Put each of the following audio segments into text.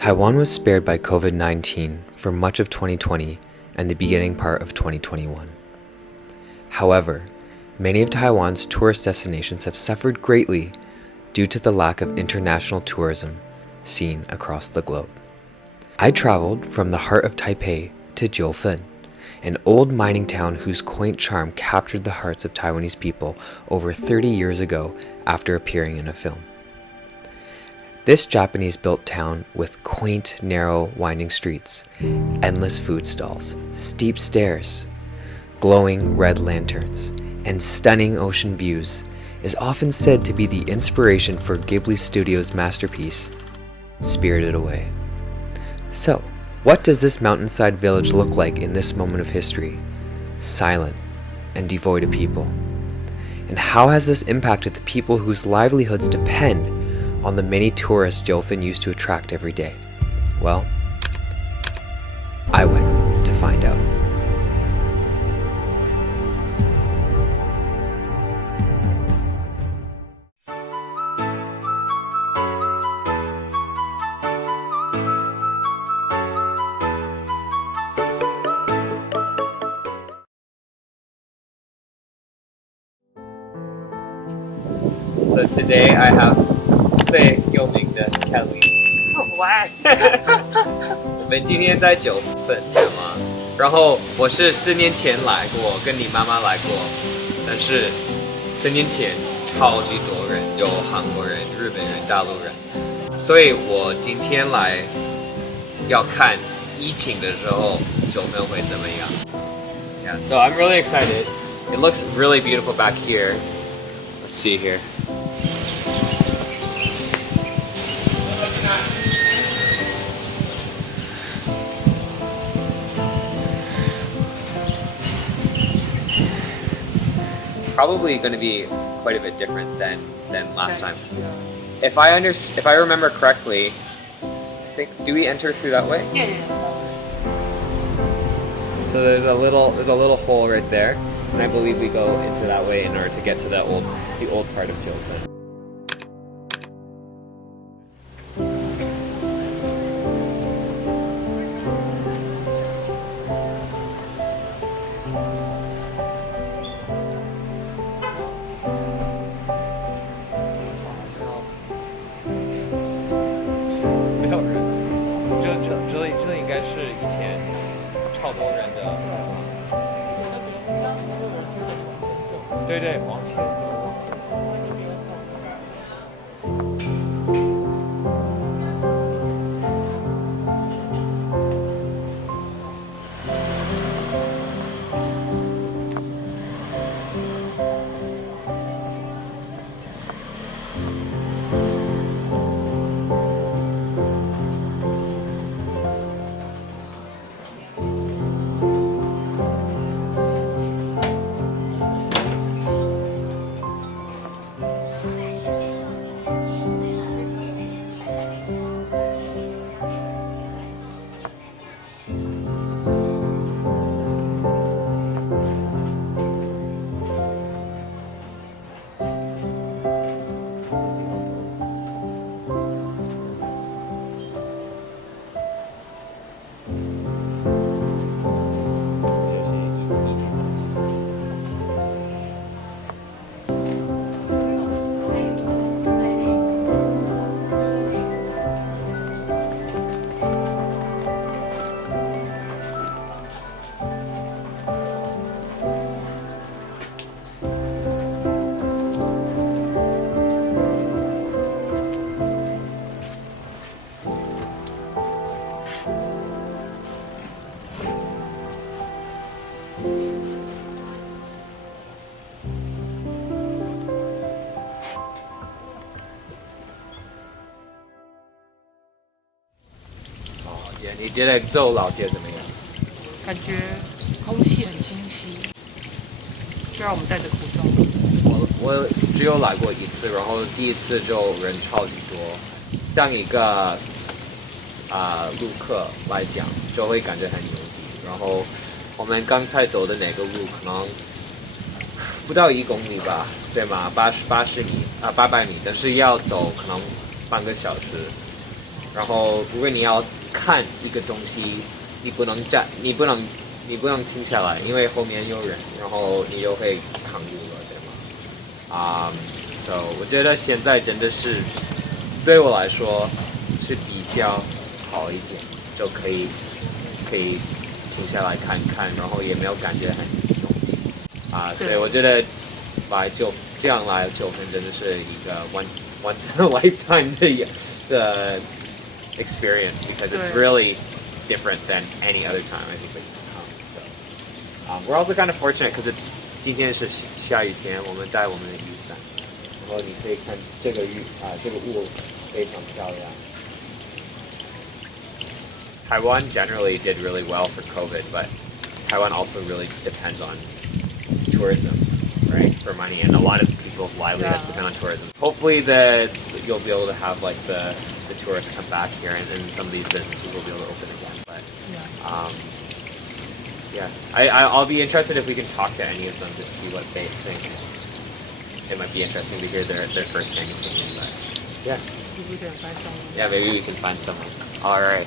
Taiwan was spared by COVID-19 for much of 2020 and the beginning part of 2021. However, many of Taiwan's tourist destinations have suffered greatly due to the lack of international tourism seen across the globe. I traveled from the heart of Taipei to Jiufen, an old mining town whose quaint charm captured the hearts of Taiwanese people over 30 years ago after appearing in a film. This Japanese-built town with quaint, narrow, winding streets, endless food stalls, steep stairs, glowing red lanterns, and stunning ocean views is often said to be the inspiration for Ghibli Studio's masterpiece, Spirited Away. So, what does this mountainside village look like in this moment of history? Silent and devoid of people. And how has this impacted the people whose livelihoods depend on the many tourists Jiufen used to attract every day? Well, I went to find out. So today I have 最有名的 Kelly。Why？ 我们今天在9份，对吗？然后我是4年前来过，跟你妈妈来过，但是4年前超级多人，有韩国人、日本人、大陆人，所以我今天来要看疫情的时候9份会怎么样。Yeah, so I'm really excited. It looks really beautiful back here. Let's see here. Probably going to be quite a bit different than last time. If I remember correctly, I think do we enter through that way? Yeah. So there's a little hole right there, and I believe we go into that way in order to get to the old part of Jiufen. Yeah, 你觉得走老街怎么样？感觉空气很清晰，虽然我们戴着口罩。我只有来过一次，然后第一次就人超级多，当一个路客来讲，就会感觉很拥挤。然后我们刚才走的那个路可能不到1公里吧，对吗？80米800米，但是要走可能半个小时。然后如果你要看一个东西，你不能停下来，因为后面有人，然后你就会扛住了，对吗？So 我觉得现在真的是对我来说是比较好一点，就可以停下来看看，然后也没有感觉很拥挤所以我觉得这样来9分真的是一个 once in a lifetime 的 experience because it's really different than any other time I think that you can come. We're also kind of fortunate because it's 今天是下雨天，我们带我们的雨伞，然后你可以看这个雾非常漂亮。Taiwan generally did really well for COVID, but Taiwan also really depends on tourism, right, for money, and a lot of people's livelihoods depend on tourism. Hopefully, you'll be able to have like the tourists come back here, and some of these businesses will be able to open again. But I'll be interested if we can talk to any of them to see what they think. It might be interesting to hear their first-hand opinion. But maybe we can find someone. All right.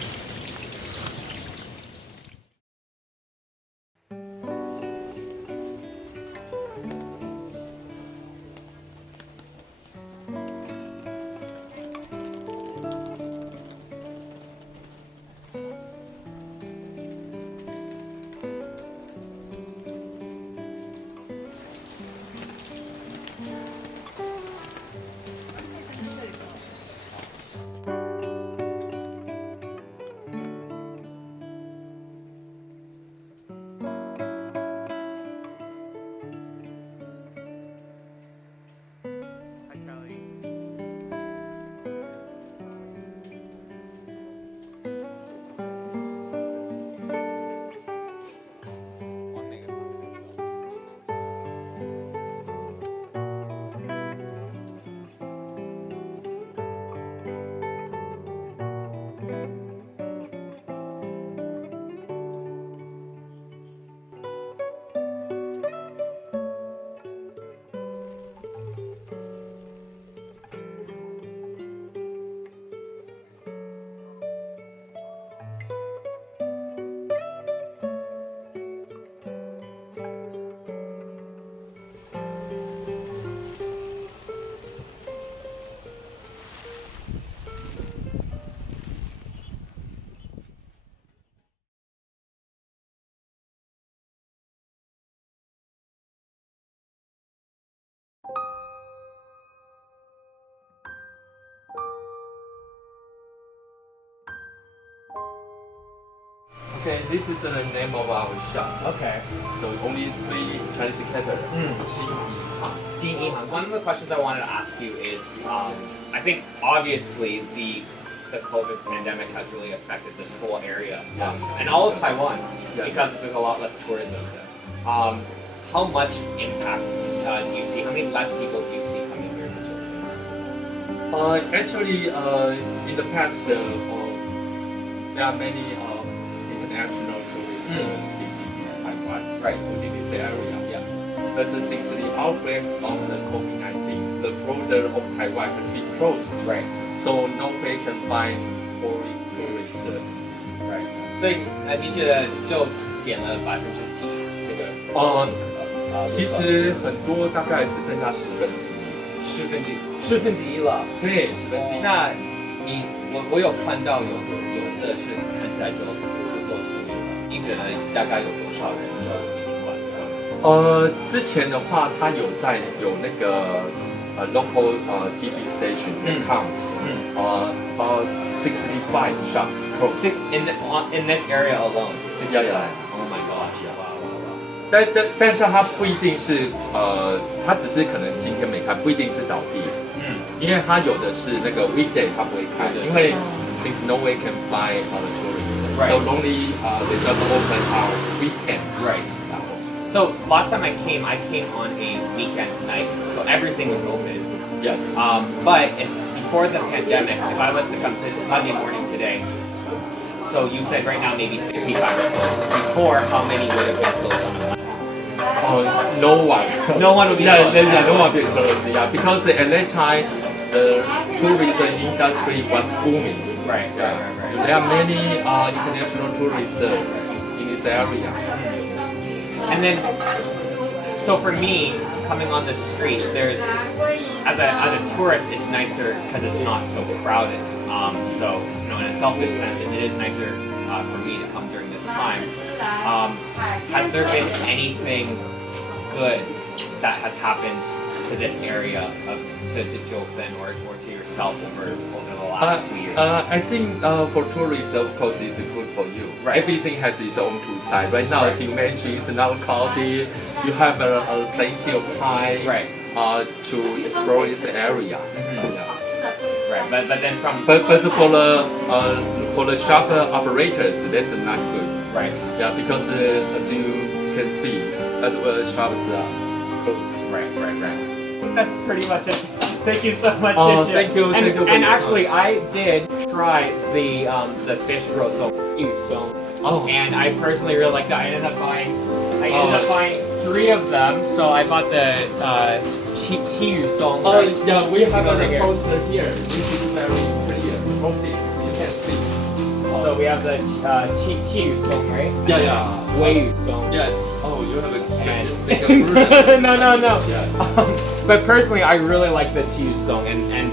Okay, this is the name of our shop. Okay. So only 3 Chinese letters. Dean Ihan, one of the questions I wanted to ask you is, I think obviously the COVID pandemic has really affected this whole area, and all of Taiwan, because there's a lot less tourism. How much impact do you see? How many less people do you see coming here to China? Actually, in the past, there are many international tourists visiting Taiwan, right, within this area. But since the outbreak of the COVID-19, the border of Taiwan has been closed, Right. so no way can find foreign tourists. Right. 所以你觉得就减了几%这个？其实很多大概只剩下1/10，四分之一了。对，1/10。那我有看到有的是看起来就不做生意了。你觉得大概有多少人要旅馆？之前的话，它有那个local TV station count，about 65 shops closed in this area alone. Oh my gosh! 但是它不一定是它只是可能今天没开，不一定是倒闭。因为它有的是那个 weekday 它不会开，因为 since no way can fly tourists, so only they just open on weekends. Right. So last time I came on a weekend night, so everything was open. Yes. But before the pandemic, if I was to come to Monday morning today, so you said right now maybe 65 are closed. Before, how many would have been closed on a Monday? No one. No one would be closed. No one would be closed. Yeah, because at that time, the tourism industry was booming. Right. Yeah. There are many international tourists in this area. And then, so for me, coming on the street, there's as a tourist, it's nicer because it's not so crowded. So you know, in a selfish sense, it is nicer for me to come during this time. Has there been anything good that has happened to this area to Jofin or to yourself over the last 2 years? I think for tourists, of course, it's good for you. Right. Everything has its own two sides. Right now, as you mentioned, it's now cloudy. You have plenty of time to explore this area. Right, but then from But for the shop operators, that's not good. right, Yeah, because as you can see, the shops are closed. right. That's pretty much it. Thank you so much. Oh, Xie xie. thank you, And, thank you for and your actually, I did try the fish roll, so Oh. and I personally really liked it. I ended up buying 3 of them. So I bought the chi yu song. Oh, yeah, we have Over a here. poster here. This is very clear. Okay, you can see. So we have the chi yu song, right? Yeah. Wei yu song. Yes. Oh, you have a And- speaker version. no. Yeah. But personally, I really like the Chiyu song, and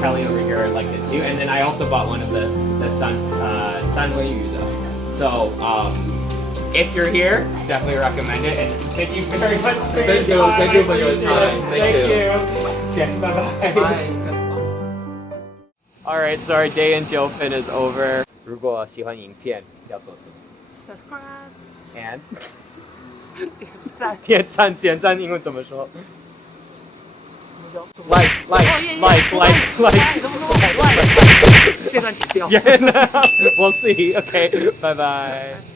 Kelly over here liked it too. And then I also bought one of the San Wei Yu. So if you're here, definitely recommend it. And thank you very much for your Thank you. time. Thank you for I your appreciate time. it. Thank you. Okay, bye-bye. Bye. Alright, so our day in Jiufeng is over. 如果喜欢影片要做什么 subscribe？And 点赞点赞英文怎么说怎么说？Like 这段剪掉。 We'll see. Okay, bye bye.